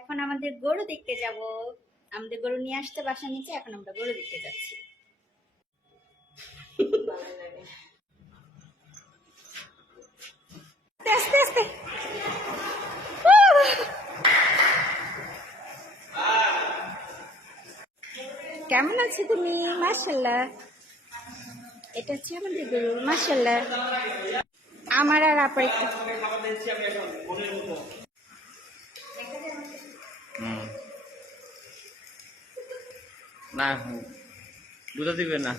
এখন আমাদের গরু দেখতে যাব। আমাদের গরু নিয়ে আসতে বাসা নিচে, এখন আমরা গরু দেখতে যাচ্ছি। আস্তে আস্তে কেমন আছো তুমি? মাশাআল্লাহ, এটা হচ্ছে আমাদের গরু। মাশাআল্লাহ, আমার আর আপার না বুঝা দিবে না।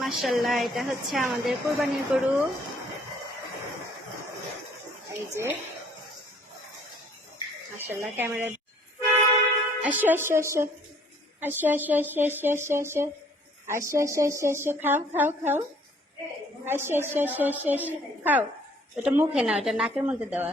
মাশাআল্লাহ, এটা হচ্ছে আমাদের কুরবানির গরু। এই যে মাশাআল্লাহ, ক্যামেরা আসো আসো আসো আসো আসো আসো আসো আসো আসো আসো আসো আসো আসো, খাও খাও খাও, আসো আসো আসো আসো আসো খাও। ওটা মুখে না, ওটা নাকের মধ্যে দেওয়া।